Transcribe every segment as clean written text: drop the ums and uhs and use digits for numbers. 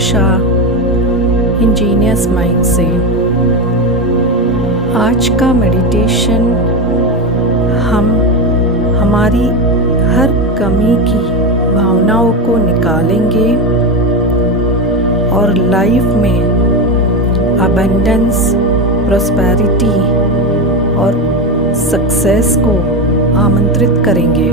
Shah Angénieux mind से। आज का मेडिटेशन हम हमारी हर कमी की भावनाओं को निकालेंगे और लाइफ में अबंडेंस, प्रॉस्पेरिटी और सक्सेस को आमंत्रित करेंगे।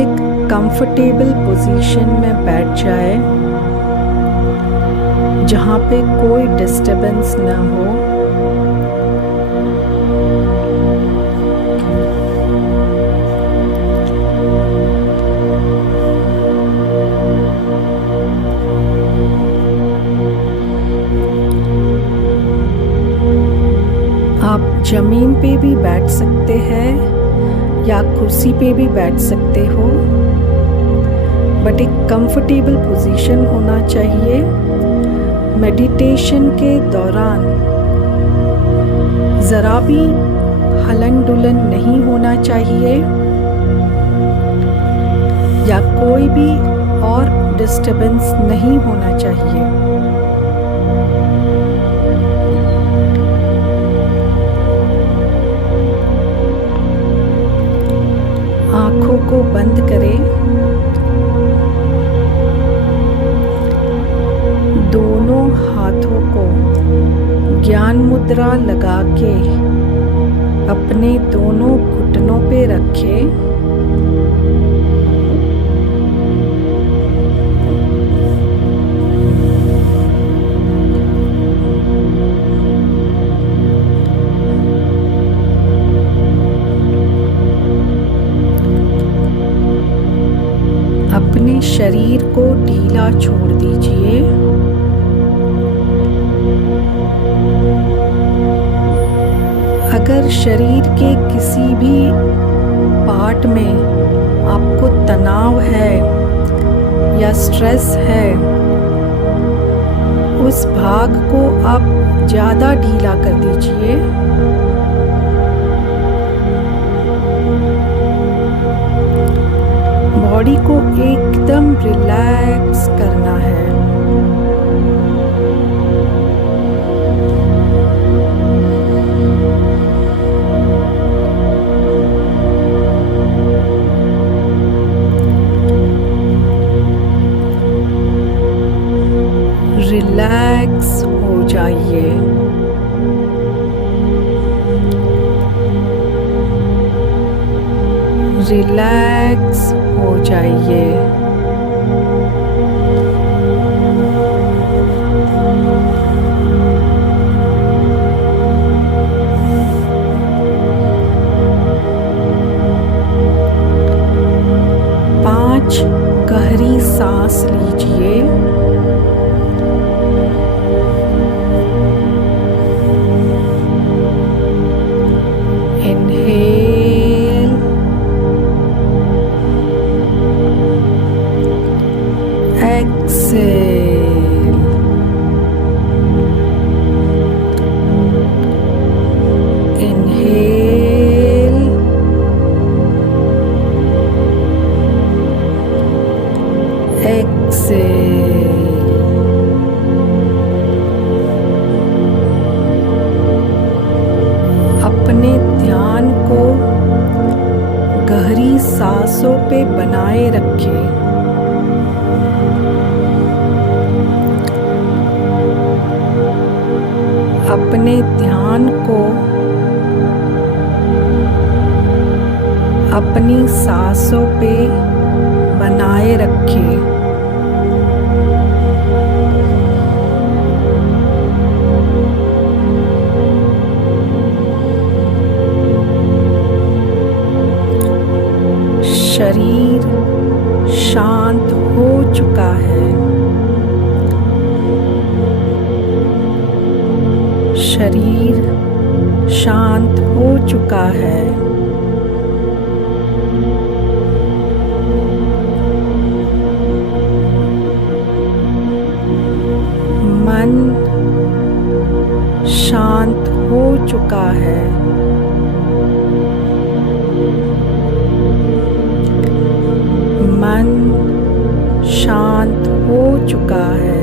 एक कंफर्टेबल पोजीशन में बैठ जाए जहाँ पे कोई डिस्टर्बेंस न हो। आप जमीन पे भी बैठ सकते हैं या कुर्सी पे भी बैठ सकते हो, बट एक कंफर्टेबल पोजीशन होना चाहिए। मेडिटेशन के दौरान ज़रा भी हलन डुलन नहीं होना चाहिए या कोई भी और डिस्टर्बेंस नहीं होना चाहिए। आँखों को बंद करें। दोनों हाथों को ज्ञान मुद्रा लगा के अपने दोनों घुटनों पे रखें। अपने शरीर को ढीला छोड़ दीजिए। अगर शरीर के किसी भी पार्ट में आपको तनाव है या स्ट्रेस है, उस भाग को आप ज़्यादा ढीला कर दीजिए। बॉडी को एकदम रिलैक्स करना है। रिलैक्स हो जाइए। रिलैक्स हो जाइए। पांच गहरी सांस लीजिए। Inhale, exhale, inhale, exhale। अपने ध्यान को गहरी सांसों पे बनाए रखें। अपने ध्यान को अपनी सांसों पे बनाए रखें। शरीर शांत हो चुका है। शरीर शांत हो चुका है। मन शांत हो चुका है। मन शांत हो चुका है।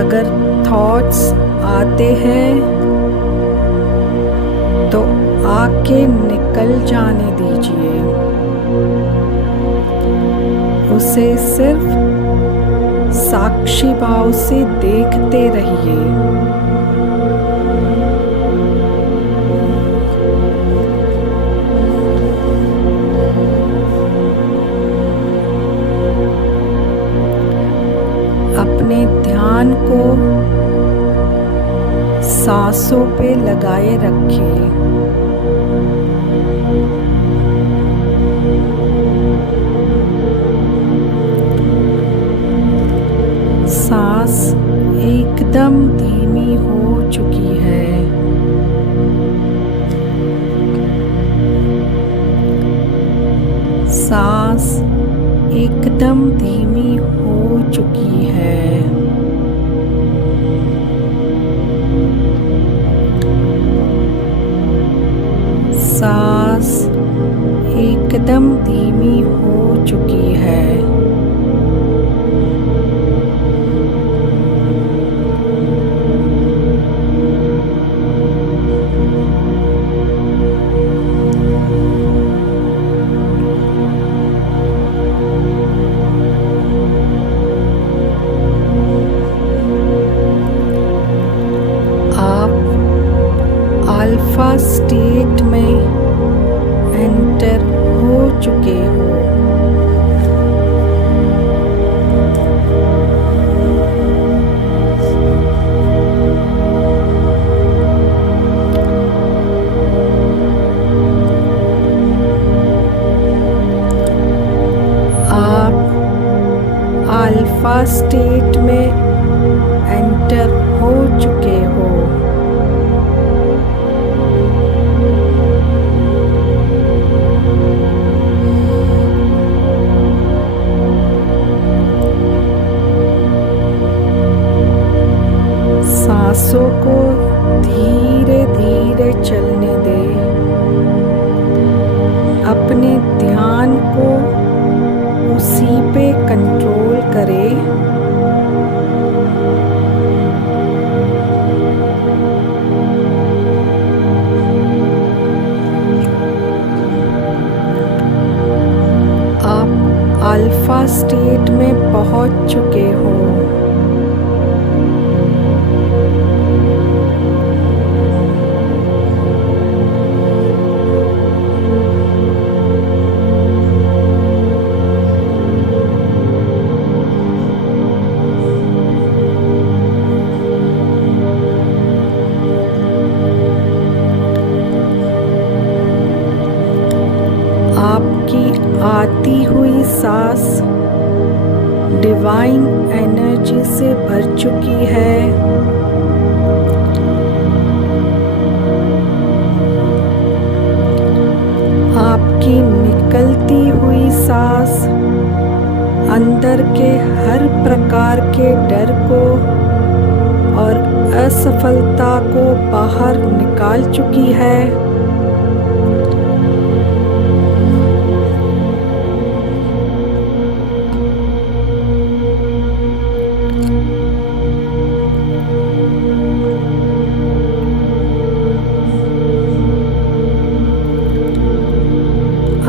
अगर थॉट्स आते हैं तो आके निकल जाने दीजिए, उसे सिर्फ साक्षी भाव से देखते रहिए। अपने ध्यान को सांसों पे लगाए रखिए। सांस एकदम धीमी हो चुकी है। सांस एकदम धीमी हो चुकी है। सांस एकदम धीमी हो चुकी है। अल्फा स्टेट में एंटर हो चुके हो। आप अल्फा स्टेट में एंटर हो चुके हो। सांसों को धीरे धीरे चलने दें। अपने ध्यान को उसी पे कंट्रोल करें। आप अल्फा स्टेट में पहुंच चुके हो। आपकी आती हुई सांस डिवाइन एनर्जी से भर चुकी है। आपकी निकलती हुई सांस अंदर के हर प्रकार के डर को और असफलता को बाहर निकाल चुकी है।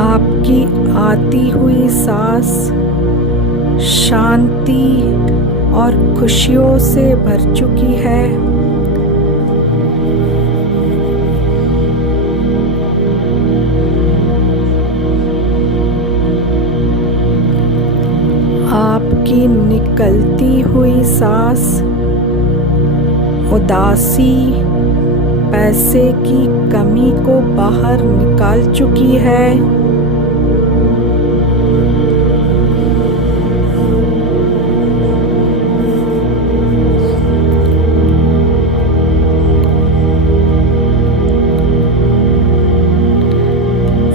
आपकी आती हुई सांस शांति और खुशियों से भर चुकी है। आपकी निकलती हुई सांस उदासी, पैसे की कमी को बाहर निकाल चुकी है।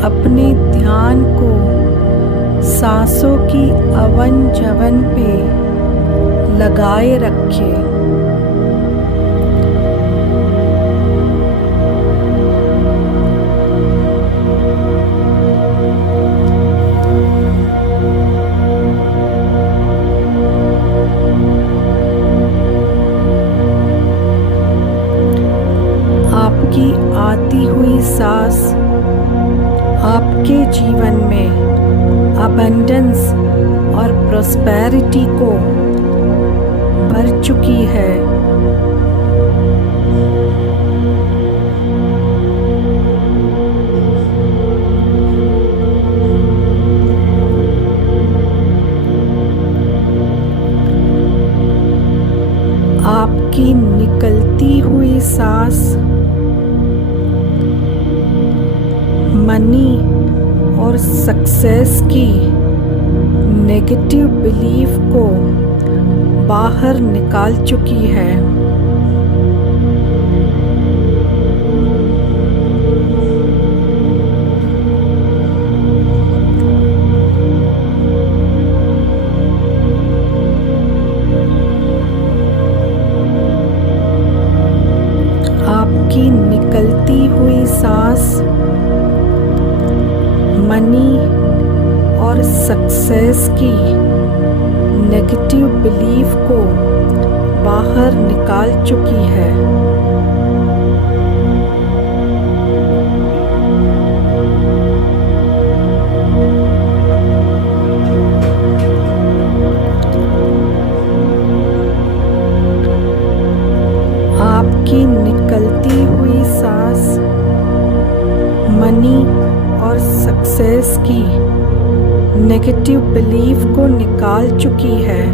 अपने ध्यान को सांसों की अवन जवन पे लगाए रखें। हुई सांस आपके जीवन में अबंडेंस और प्रॉस्पेरिटी को भर चुकी है। आपकी निकलती हुई सांस मनी और सक्सेस की नेगेटिव बिलीफ को बाहर निकाल चुकी है। आपकी निकलती हुई सांस मनी और सक्सेस की नेगेटिव बिलीफ को बाहर निकाल चुकी है। आपकी निकलती हुई सांस मनी और सक्सेस की नेगेटिव बिलीफ को निकाल चुकी है।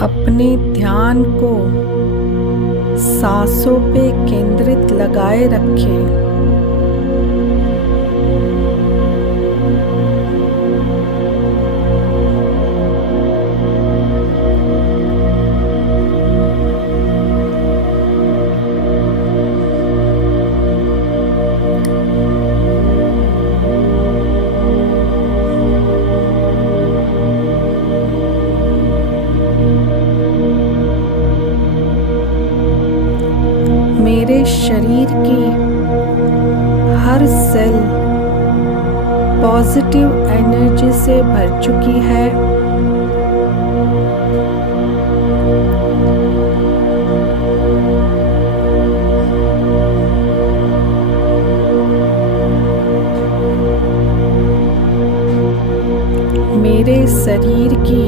अपने ध्यान को सांसों पे केंद्रित लगाए रखें। मेरे शरीर की हर सेल पॉजिटिव एनर्जी से भर चुकी है। मेरे शरीर की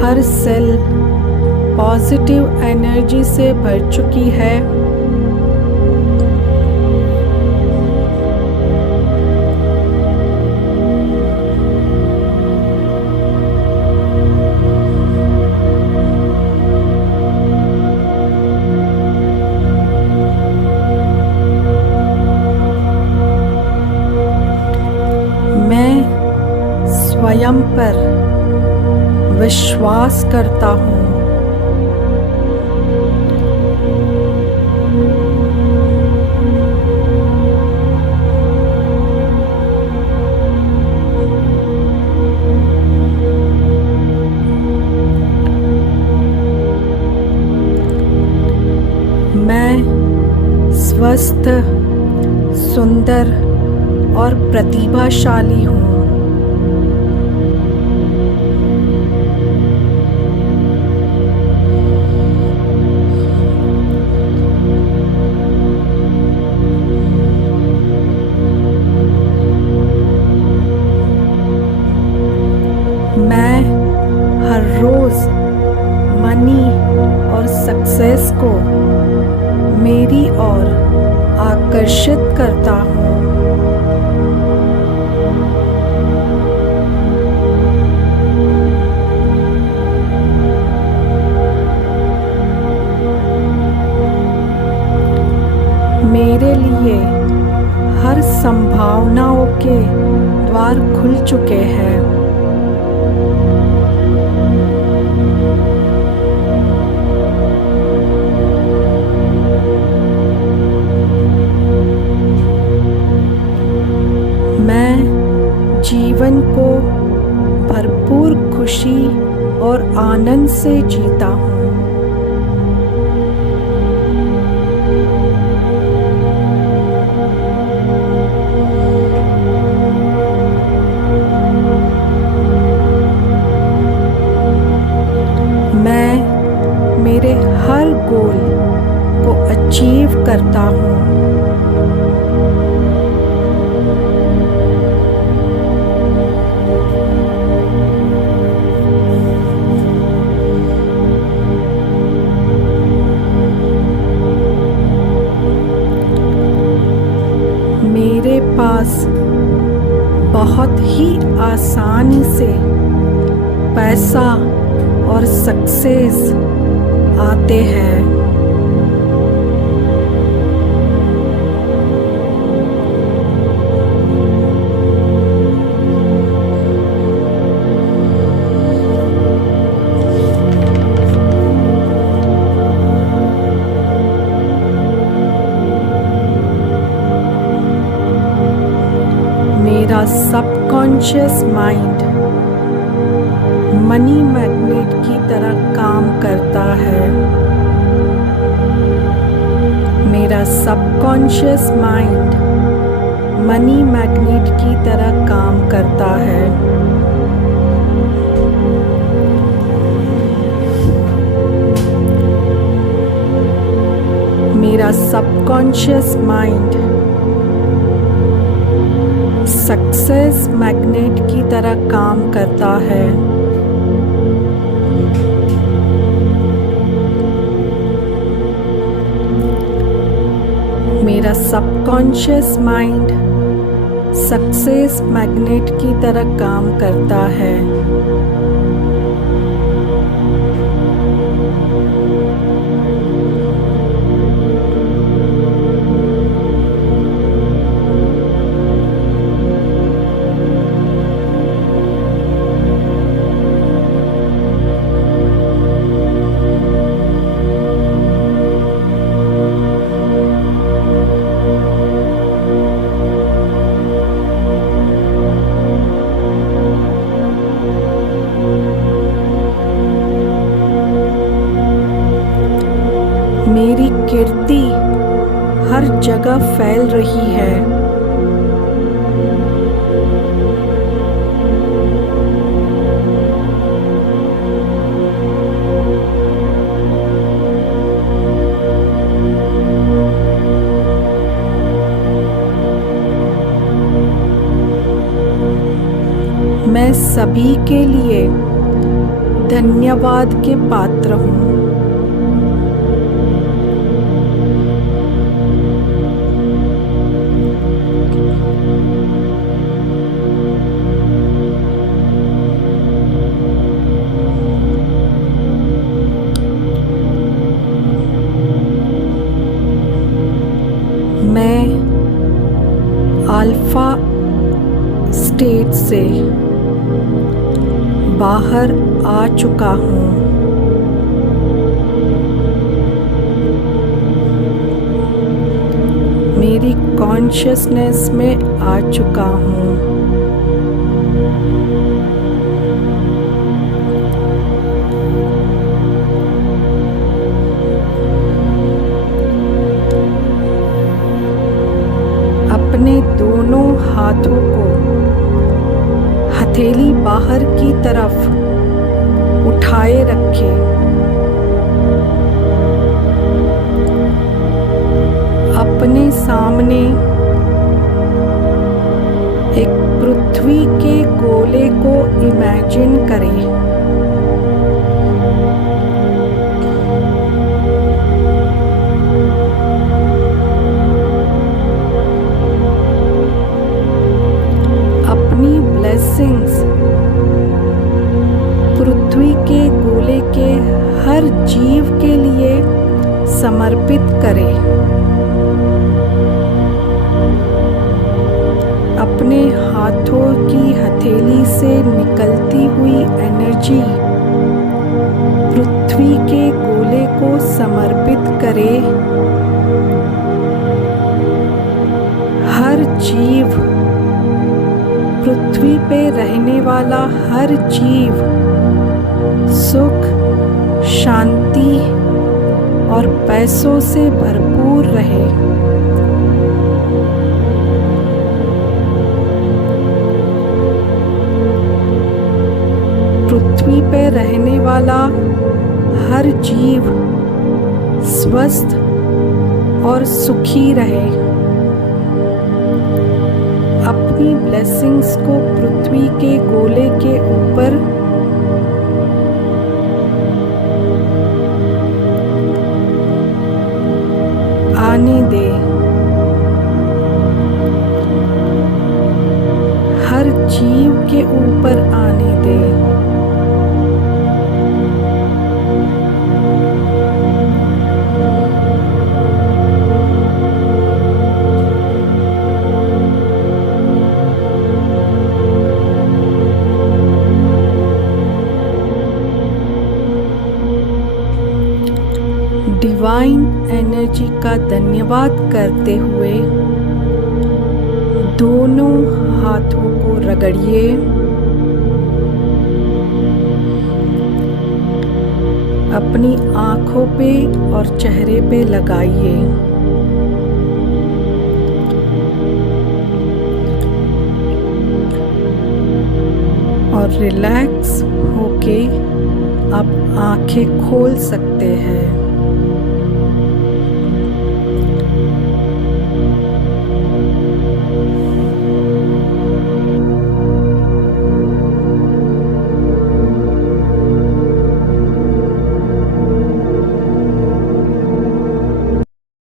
हर सेल पॉजिटिव एनर्जी से भर चुकी है। मैं स्वयं पर विश्वास करता हूँ। मैं स्वस्थ, सुंदर और प्रतिभाशाली हूँ। मैं हर रोज मनी और सक्सेस को मेरी ओर आकर्षित करता हूँ। मेरे लिए हर संभावनाओं के द्वार खुल चुके हैं। मैं जीवन को भरपूर खुशी और आनंद से जीता हूँ। अचीव करता हूँ। मेरे पास बहुत ही आसानी से पैसा और सक्सेस आते हैं। मेरा सबकॉन्शियस माइंड मनी मैग्नेट की तरह काम करता है। मेरा सबकॉन्शियस माइंड मनी मैग्नेट की तरह काम करता है। मेरा सबकॉन्शियस माइंड सक्सेस मैग्नेट की तरह काम करता है। मेरा सबकॉन्शियस माइंड सक्सेस मैग्नेट की तरह काम करता है। मेरी कीर्ति हर जगह फैल रही है। मैं सभी के लिए धन्यवाद के पात्र हूँ। मैं अल्फा स्टेट से बाहर आ चुका हूँ। मेरी कॉन्शियसनेस में आ चुका हूँ। अपने दोनों हाथों को हथेली बाहर की तरफ उठाए रखें। अपने सामने एक पृथ्वी के गोले को इमेजिन करें। अपनी ब्लेसिंग्स पृथ्वी के गोले के हर जीव के लिए समर्पित करें। अपने हाथों की हथेली से निकलती हुई एनर्जी पृथ्वी के गोले को समर्पित करें। हर जीव, पृथ्वी पे रहने वाला हर जीव सुख, शांति और पैसों से भरपूर रहे। पृथ्वी पे रहने वाला हर जीव स्वस्थ और सुखी रहे। अपनी ब्लेसिंग्स को पृथ्वी के गोले के ऊपर आने दे। हर जीव के ऊपर आने दे। डिवाइन एनर्जी का धन्यवाद करते हुए दोनों हाथों को रगड़िए। अपनी आंखों पे और चेहरे पे लगाइए। और रिलैक्स होके आप आंखें खोल सकते